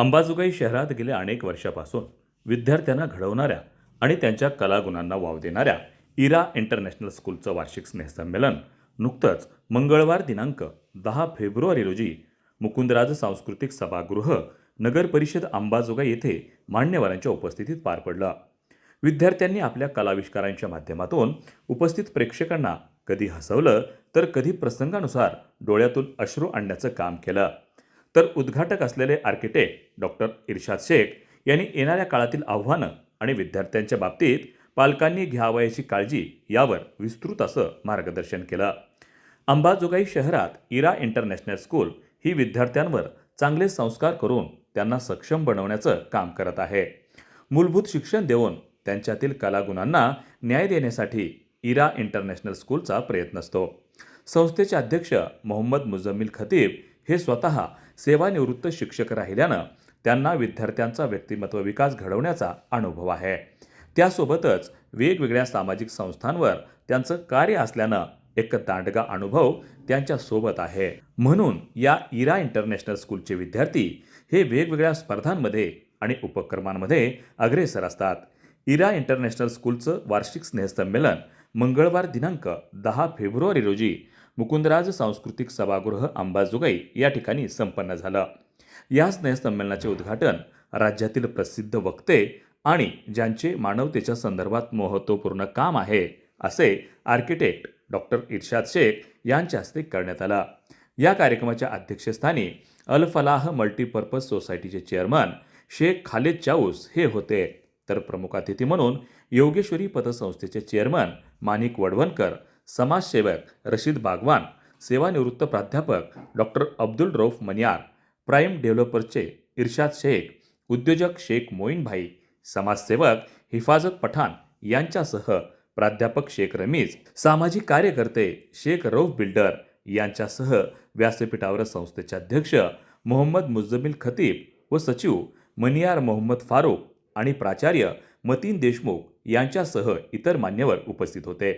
अंबाजोगाई शहरात गेल्या अनेक वर्षापासून विद्यार्थ्यांना घडवणाऱ्या आणि त्यांच्या कलागुणांना वाव देणाऱ्या इरा इंटरनॅशनल स्कूलचं वार्षिक स्नेहसंमेलन नुकतंच मंगळवार दिनांक दहा फेब्रुवारी रोजी मुकुंदराज सांस्कृतिक सभागृह नगर परिषद अंबाजोगाई येथे मान्यवरांच्या उपस्थितीत पार पडलं. विद्यार्थ्यांनी आपल्या कलाविष्कारांच्या माध्यमातून उपस्थित प्रेक्षकांना कधी हसवलं तर कधी प्रसंगानुसार डोळ्यातून अश्रू आणण्याचं काम केलं. तर उद्घाटक असलेले आर्किटेक्ट डॉक्टर इर्शाद शेख यांनी येणाऱ्या काळातील आव्हानं आणि विद्यार्थ्यांच्या बाबतीत पालकांनी घ्यावयाची काळजी यावर विस्तृत असं मार्गदर्शन केलं. अंबाजोगाई शहरात इरा इंटरनॅशनल स्कूल ही विद्यार्थ्यांवर चांगले संस्कार करून त्यांना सक्षम बनवण्याचं काम करत आहे. मूलभूत शिक्षण देऊन त्यांच्यातील कलागुणांना न्याय देण्यासाठी इरा इंटरनॅशनल स्कूलचा प्रयत्न असतो. संस्थेचे अध्यक्ष मोहम्मद मुजम्मिल खतीब हे स्वतः सेवानिवृत्त शिक्षक राहिल्यानं त्यांना विद्यार्थ्यांचा व्यक्तिमत्व विकास घडवण्याचा अनुभव आहे. त्यासोबतच वेगवेगळ्या सामाजिक संस्थांवर त्यांचं कार्य असल्यानं एक दांडगा अनुभव त्यांच्यासोबत आहे. म्हणून या इरा इंटरनॅशनल स्कूलचे विद्यार्थी हे वेगवेगळ्या स्पर्धांमध्ये आणि उपक्रमांमध्ये अग्रेसर असतात. इरा इंटरनॅशनल स्कूलचं वार्षिक स्नेहसंमेलन मंगळवार दिनांक दहा फेब्रुवारी रोजी मुकुंदराज सांस्कृतिक सभागृह अंबाजोगाई या ठिकाणी संपन्न झालं. या स्नेहसंमेलनाचे उद्घाटन राज्यातील प्रसिद्ध वक्ते आणि ज्यांचे मानवतेच्या संदर्भात महत्त्वपूर्ण काम आहे असे आर्किटेक्ट डॉक्टर इर्शाद शेख यांच्या हस्ते करण्यात आलं. या कार्यक्रमाच्या अध्यक्षस्थानी अल फलाह मल्टीपर्पज सोसायटीचे चेअरमन शेख खालिद चाऊस हे होते. तर प्रमुख अतिथी म्हणून योगेश्वरी पतसंस्थेचे चेअरमन माणिक वडवणकर समाजसेवक रशीद बागवान सेवानिवृत्त प्राध्यापक डॉक्टर अब्दुल रौफ मनियार प्राईम डेव्हलपरचे इर्शाद शेख उद्योजक शेख मोईनभाई समाजसेवक हिफाजत पठाण यांच्यासह प्राध्यापक शेख रमीज सामाजिक कार्यकर्ते शेख रौफ बिल्डर यांच्यासह व्यासपीठावर संस्थेचे अध्यक्ष मोहम्मद मुजमिल खतीब व सचिव मनियार मोहम्मद फारूक आणि प्राचार्य मतीन देशमुख यांच्यासह इतर मान्यवर उपस्थित होते.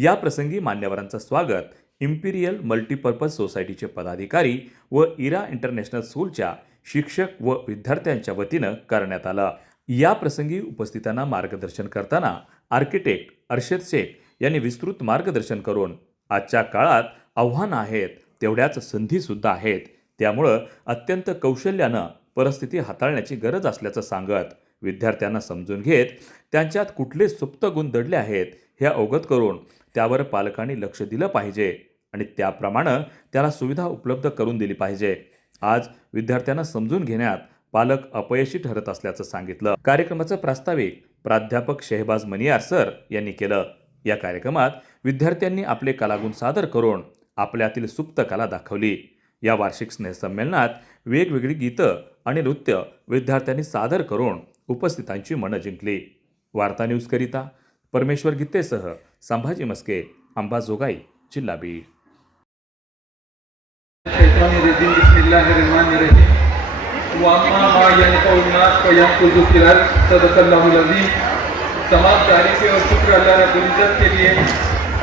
या प्रसंगी मान्यवरांचं स्वागत इम्पिरियल मल्टीपर्पज सोसायटीचे पदाधिकारी व इरा इंटरनॅशनल स्कूलच्या शिक्षक व विद्यार्थ्यांच्या वतीनं करण्यात आलं. या प्रसंगी उपस्थितांना मार्गदर्शन करताना आर्किटेक्ट अर्शद शेख यांनी विस्तृत मार्गदर्शन करून आजच्या काळात आव्हानं आहेत तेवढ्याच संधीसुद्धा आहेत. त्यामुळं अत्यंत कौशल्यानं परिस्थिती हाताळण्याची गरज असल्याचं सांगत विद्यार्थ्यांना समजून घेत त्यांच्यात कुठले सुप्त गुण दडले आहेत हे अवगत करून त्यावर पालकांनी लक्ष दिलं पाहिजे आणि त्याप्रमाणे त्याला सुविधा उपलब्ध करून दिली पाहिजे. आज विद्यार्थ्यांना समजून घेण्यात पालक अपयशी ठरत असल्याचं सांगितलं. कार्यक्रमाचं प्रास्ताविक प्राध्यापक शेहबाज मनियार सर यांनी केलं. या कार्यक्रमात विद्यार्थ्यांनी आपले कलागुण सादर करून आपल्यातील सुप्त कला दाखवली. या वार्षिक स्नेहसंमेलनात वेगवेगळी गीतं आणि नृत्य विद्यार्थ्यांनी सादर करून उपस्थितांची मनं जिंकली. वार्ता न्यूजकरिता परमेश्वर गित्तेसह संभाजी मस्के अंबाजोगाई जिल्हा बीड तमाम तारीफ़ें और शुक्र अल्लाह रबुल्ज़त के लिए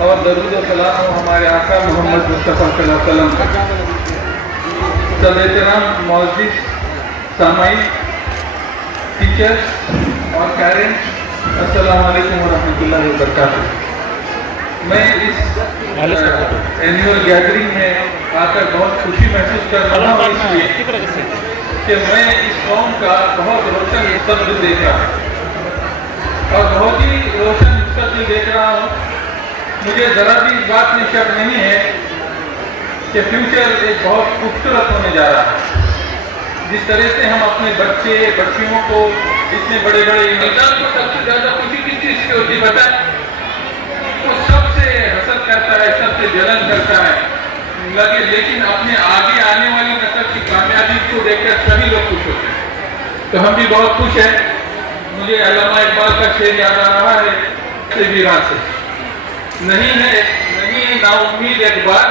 और दरुद सलाम हो हमारे आका मोहम्मद मुस्तफ़ा सल्लम सलेतराम मौजिद सामाई, टीचर्स और पेरेंट्स अस्सलाम वालेकुम वरहमतुल्लाहि मैं इस एनुअल गैदरिंग में आकर बहुत खुशी महसूस कर रहा हूँ इसलिए कि मैं इस कौम का बहुत रोशन मुस्तकबिल देख रहा हूँ और बहुत ही रोशन मुस्तकबिल देख रहा हूँ मुझे ज़रा भी इस बात में शक नहीं है कि फ्यूचर एक बहुत खूबसूरत होने जा रहा है जिस तरह से हम अपने बच्चे बच्चियों को इतने बड़े बड़े इंसान को सबसे ज़्यादा खुशी किस चीज़ की होती है बताएँ वो सबसे हसद करता है, सबसे जलन करता है। लगे, लेकिन अपने आगे आने वाली नस्ल की कामयाबी को देखकर सभी लोग खुश होते हैं। तो हम भी बहुत खुश हैं। मुझे अलामा इकबाल का शेर याद आ रहा है से वीरा से। नहीं है नहीं है नाउम्मीद एक बार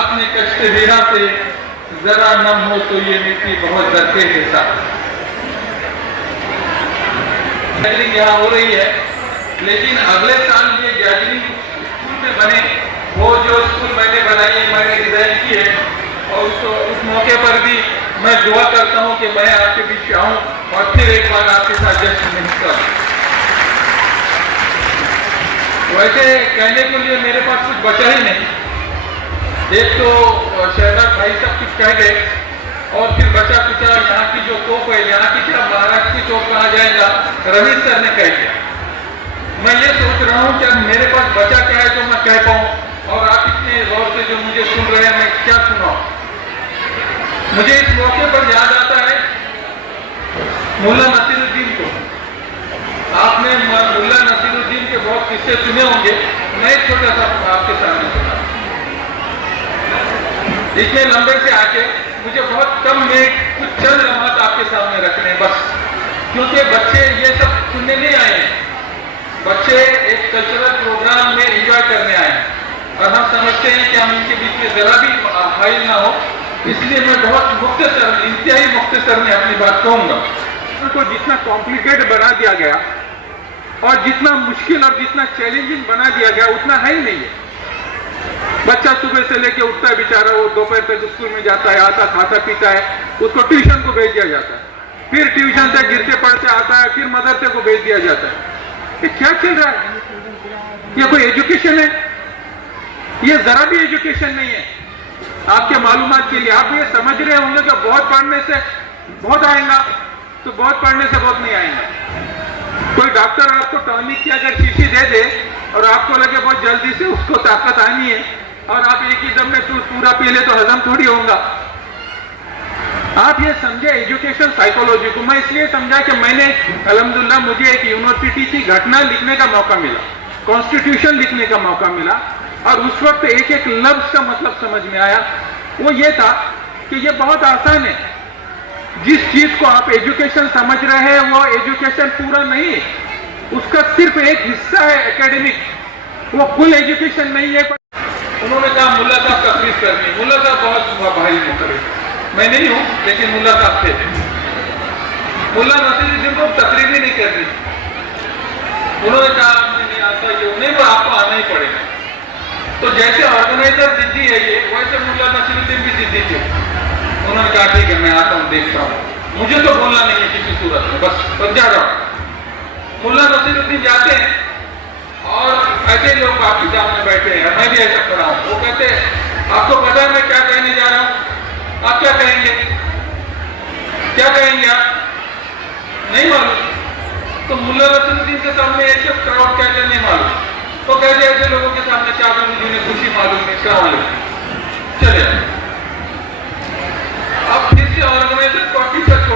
अपने कष्ट वीरा से जरा नम हो तो ये मिट्टी बहुत दरके के साथ। गैदरिंग यहाँ हो रही है, लेकिन अगले साल ये गैदरिंग स्कूल में बने। वो जो स्कूल मैंने बनाई है मैंने डिज़ाइन की है, और उसको, उस मौके पर भी मैं दुआ करता हूँ कि मैं आपके बीच आऊँ, और फिर एक बार आपके साथ जश्न में हिस्सा वैसे कहने के लिए मेरे पास कुछ बचा ही नहीं। एक तो शहजाद भाई सब कुछ कह गए। और फिर बचा कुचा यहाँ की जो तोप है, यहाँ की क्या महाराष्ट्र की तोप कहा जाएगा? रमेश सर ने कह दिया मैं ये सोच रहा हूँ कि अब मेरे पास बचा क्या है जो मैं कह पाऊँ? और आप इतने गौर से जो मुझे सुन रहे हैं मैं क्या सुनाऊँ? मुझे इस मौके पर याद आता है मुल्ला नसीरुद्दीन को। आपने म- मुल्ला नसीरुद्दीन के बहुत किस्से सुने होंगे। मैं छोटा सा आपके सामने सुना इतने लंबे से आके मुझे बहुत कम मिनट कुछ चंद लम्हात आपके सामने रखने बस। क्योंकि बच्चे ये सब सुनने नहीं आए हैं। बच्चे एक कल्चरल प्रोग्राम में एंजॉय करने आए हैं। और हम समझते हैं कि हम इनके बीच में जरा भी हाइल ना हो। इसलिए मैं बहुत मुख्तसर इंतहाई मुख्तसर में अपनी बात कहूँगा। उनको जितना कॉम्प्लिकेट बना दिया गया, और जितना मुश्किल और जितना चैलेंजिंग बना दिया गया, उतना है ही नहीं है। बच्चा सुबह से लेके उठता है बेचारा, वो दोपहर तक स्कूल में जाता है, आता, खाता, पीता है, उसको ट्यूशन को भेज दिया जाता है। फिर ट्यूशन से गिरते पड़ते आता है, फिर मदरसे को भेज दिया जाता है। ये क्या चल रहा है? ये कोई एजुकेशन है? ये जरा भी एजुकेशन नहीं है। आपके मालूम के लिए, आप ये समझ रहे होंगे कि बहुत पढ़ने से बहुत आएगा तो बहुत पढ़ने से बहुत नहीं आएगा। कोई डॉक्टर आपको टॉनिक की अगर शीशी दे दे और आपको लगे बहुत जल्दी से उसको ताकत आनी है और आप एक ही दम में तो पूरा पी ले तो हजम थोड़ी होगा आप ये समझे एजुकेशन साइकोलॉजी को। मैं इसलिए समझा कि मैंने, अलहमदुल्ला, मुझे एक यूनिवर्सिटी की घटना लिखने का मौका मिला कॉन्स्टिट्यूशन लिखने का मौका मिला, और उस वक्त एक एक लफ्ज का मतलब समझ में आया। वो ये था कि ये बहुत आसान है। जिस चीज़ को आप एजुकेशन समझ रहे हैं, वो एजुकेशन पूरा नहीं है। उसका सिर्फ़ एक हिस्सा है एकेडमिक वो फुल एजुकेशन नहीं है। उन्होंने कहा, मुल्ला साहब तकलीफ़ करनी मुल्ला साहब बहुत भाई मुखलिफ मैं नहीं हूँ, लेकिन मुल्ला साहब थे। मुल्ला नसीरुद्दीन को तकलीफ़ ही नहीं करनी। उन्होंने कहा मैं नहीं नहीं, पर आपको आना ही पड़ेगा। तो जैसे ऑर्गेनाइजर जिद्दी है ये, वैसे मुल्ला नसीरुद्दीन भी जिद्दी थे। उन्होंने कहा, ठीक है, मैं आता हूँ, देखता हूँ। मुझे तो बोलना नहीं है किसी सूरत में, बस जा रहा हूँ। मुल्ला नसीरुद्दीन जाते हैं और ऐसे लोग आपके सामने बैठे हैं, मैं भी ऐसा खड़ा हूँ। वो कहते हैं, आपको पता है मैं क्या कहने जा रहा हूँ? आप क्या कहेंगे? क्या कहेंगे आप? नहीं मालूम। तो मुल्ला रतन सिंह के सामने ऐसे क्राउड कहते नहीं मालूम। तो कहते ऐसे लोगों के सामने क्या करूँ जिन्हें खुशी मालूम है मालूम? चले। अब फिर से ऑर्गेनाइजर कॉफ़ी से छोड़